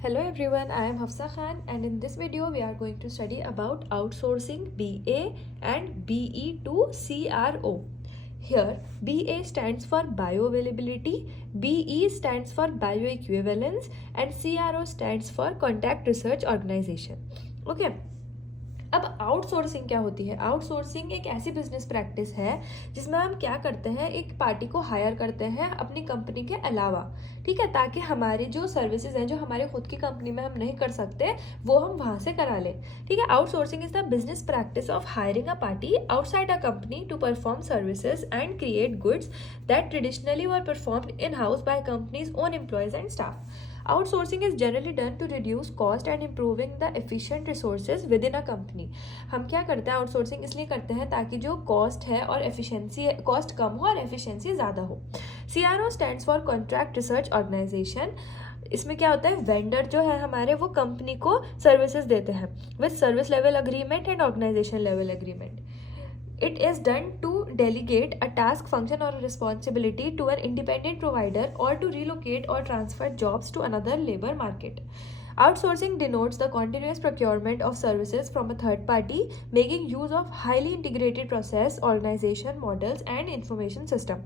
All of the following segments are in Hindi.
Hello everyone, I am Hafsa Khan and in this video we are going to study about outsourcing BA and BE to CRO. Here BA stands for bioavailability, BE stands for bioequivalence and CRO stands for contract research organization. Okay. अब आउटसोर्सिंग क्या होती है? आउटसोर्सिंग एक ऐसी बिजनेस प्रैक्टिस है जिसमें हम क्या करते हैं, एक पार्टी को हायर करते हैं अपनी कंपनी के अलावा, ठीक है, ताकि हमारी जो सर्विसेज हैं जो हमारे खुद की कंपनी में हम नहीं कर सकते वो हम वहाँ से करा लें, ठीक है। Outsourcing is the business practice of hiring a party outside a company to perform services and create goods that traditionally were performed in house by companies own employees and staff. Outsourcing is generally done to reduce cost and improving the efficient resources within a company. हम क्या करते हैं, आउटसोर्सिंग इसलिए करते हैं ताकि जो कॉस्ट है और एफिशिएंसी, कॉस्ट कम हो और एफिशिएंसी ज़्यादा हो। CRO stands for contract research organisation. इसमें क्या होता है, वेंडर जो है हमारे वो कंपनी को सर्विसेज देते हैं with service level agreement and organisation level agreement. It is done to delegate a task, function or a responsibility to an independent provider or to relocate or transfer jobs to another labor market. Outsourcing denotes the continuous procurement of services from a third party, making use of highly integrated process, organization models and information system.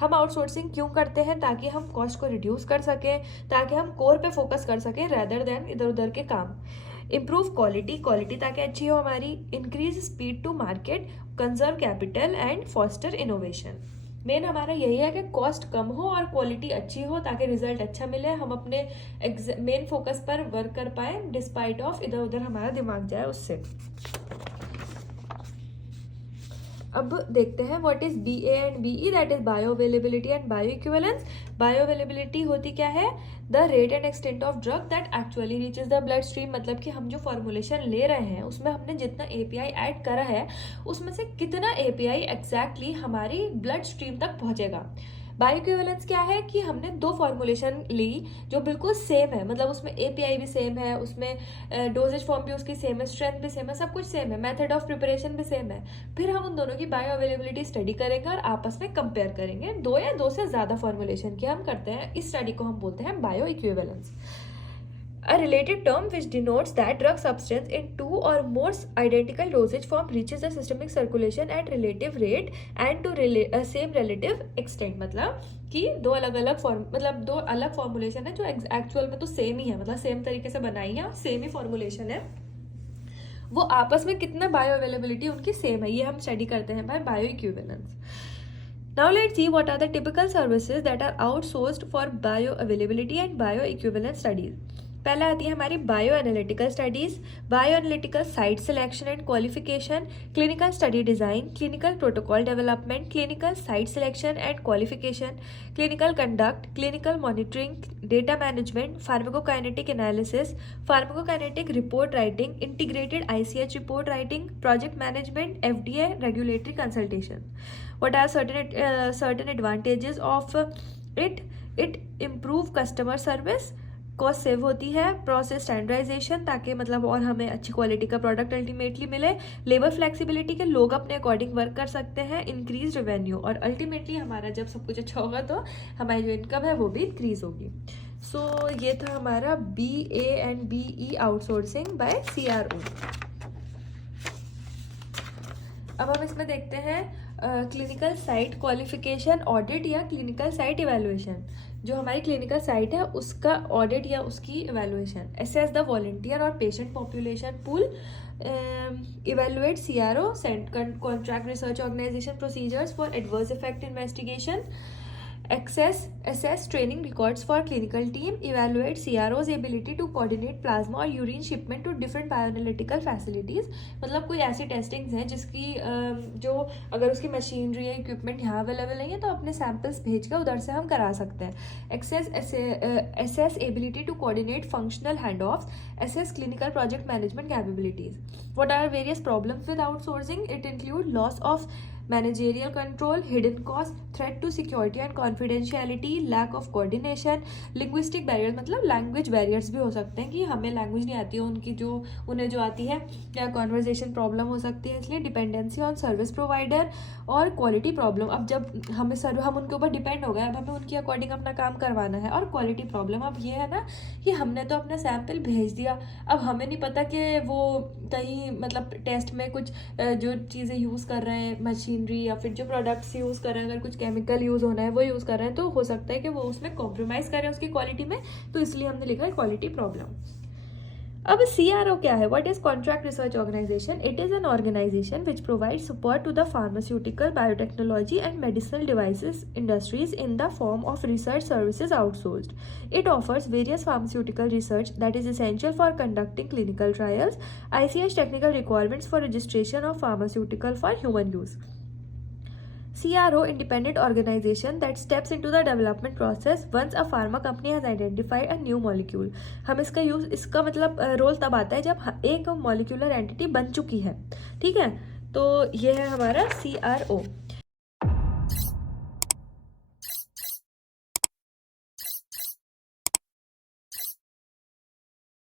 हम आउटसोर्सिंग क्यों करते हैं? ताकि हम कॉस्ट को रिड्यूस कर सकें, ताकि हम कोर पे फोकस कर सकें रेदर देन इधर उधर के काम. इम्प्रूव क्वालिटी ताकि अच्छी हो हमारी. Increase speed to market, conserve capital and foster innovation. Main हमारा यही है कि कॉस्ट कम हो और क्वालिटी अच्छी हो ताकि रिजल्ट अच्छा मिले, हम अपने मेन फोकस पर वर्क कर पाए डिस्पाइट ऑफ इधर उधर हमारा दिमाग जाए उससे. अब देखते हैं what is BA and BE, that is bio availability and bio equivalence. Bio availability होती क्या है? The rate and extent of drug that actually reaches the blood stream. मतलब कि हम जो फॉर्मुलेशन ले रहे हैं उसमें हमने जितना API ऐड करा है उसमें से कितना API एग्जैक्टली हमारी ब्लड स्ट्रीम तक पहुंचेगा. बायोइक्विवेलेंस क्या है कि हमने दो फॉर्मुलेशन ली जो बिल्कुल सेम है, मतलब उसमें API भी सेम है, उसमें डोजेज फॉर्म भी उसकी सेम है, स्ट्रेंथ भी सेम है, सब कुछ सेम है, मेथड ऑफ प्रिपरेशन भी सेम है. फिर हम उन दोनों की बायो अवेलेबिलिटी स्टडी करेंगे और आपस में कंपेयर करेंगे. दो या दो से ज्यादा फॉर्मुलेशन की हम करते हैं, इस स्टडी को हम बोलते हैं bio equivalence. A related term which denotes that drug substance in two or more identical dosage form reaches the systemic circulation at relative rate and to same relative extent. मतलब कि दो अलग फॉर्मुलेशन है जो एक्चुअल में तो सेम ही है, मतलब सेम तरीके से बनाई है और सेम ही फॉर्मुलेशन है, वो आपस में कितना बायो अवेलेबिलिटी उनकी सेम है, ये हम स्टडी करते हैं by bioequivalence. Now let's see what are the typical services that are outsourced for bioavailability and bioequivalence studies. पहला आती है हमारी bio analytical studies, bio analytical site selection and qualification, clinical study design, clinical protocol development, clinical site selection and qualification, clinical conduct, clinical monitoring, data management, pharmacokinetic analysis, pharmacokinetic report writing, integrated ICH report writing, project management, FDA regulatory consultation. What are certain advantages of it? It improve customer service, cost save होती है, प्रोसेस स्टैंडर्डाइजेशन ताकि मतलब और हमें अच्छी क्वालिटी का प्रोडक्ट अल्टीमेटली मिले, लेबर फ्लेक्सिबिलिटी के लोग अपने अकॉर्डिंग वर्क कर सकते हैं, इंक्रीज रेवेन्यू, और अल्टीमेटली हमारा जब सब कुछ अच्छा होगा तो हमारी जो इनकम है वो भी इंक्रीज होगी. सो ये था हमारा BA and BE outsourcing by CRO. अब हम इसमें देखते हैं क्लिनिकल साइट क्वालिफिकेशन ऑडिट या क्लिनिकल साइट इवैल्यूएशन. जो हमारी क्लिनिकल साइट है उसका ऑडिट या उसकी इवैल्यूएशन. असेस द वॉलंटियर और patient population pool, evaluate CRO contract research organisation procedures for adverse effect investigation, assess training records for clinical team, evaluate CRO's ability to coordinate plasma or urine shipment to different bioanalytical facilities. मतलब कोई ऐसी टेस्टिंग्स हैं जिसकी जो अगर उसकी मशीनरी या इक्विपमेंट यहाँ अवेलेबल नहीं है तो अपने सैम्पल्स भेज कर उधर से हम करा सकते हैं. assess ability to coordinate functional handoffs, assess clinical project management capabilities. What are various problems with outsourcing? It include loss of managerial control, hidden cost, threat to security and confidentiality, lack of coordination, linguistic barriers मतलब लैंग्वेज बैरियर्स भी हो सकते हैं कि हमें लैंग्वेज नहीं आती है उनकी जो उन्हें जो आती है, या कॉन्वर्जेशन प्रॉब्लम हो सकती है, इसलिए डिपेंडेंसी ऑन सर्विस प्रोवाइडर और क्वालिटी प्रॉब्लम। अब जब हम उनके ऊपर डिपेंड हो गए, अब हमें उनकी अकॉर्डिंग अपना काम करवाना है। और क्वालिटी प्रॉब्लम अब ये है ना कि हमने तो अपना सैंपल भेज दिया, अब हमें नहीं पता कि वो कहीं मतलब टेस्ट में कुछ जो चीज़ें यूज़ कर रहे हैं, मशीनरी या फिर जो प्रोडक्ट्स यूज़ कर रहे हैं, अगर कुछ केमिकल यूज़ होना है वो यूज़ कर रहे हैं, तो हो सकता है कि वो उसमें कॉम्प्रोमाइज़ करें उसकी क्वालिटी में, तो इसलिए हमने लिखा है क्वालिटी प्रॉब्लम। अब CRO क्या है? What is Contract Research Organization? It is an organization which provides support to the pharmaceutical, biotechnology and medicinal devices industries in the form of research services outsourced. It offers various pharmaceutical research that is essential for conducting clinical trials. ICH technical requirements for registration of pharmaceutical for human use. CRO, independent organization that steps into the development process once a pharma company has identified a new molecule. हम इसका मतलब रोल तब आता है जब एक मॉलिक्यूलर एंटिटी बन चुकी है, ठीक है। तो ये है हमारा CRO।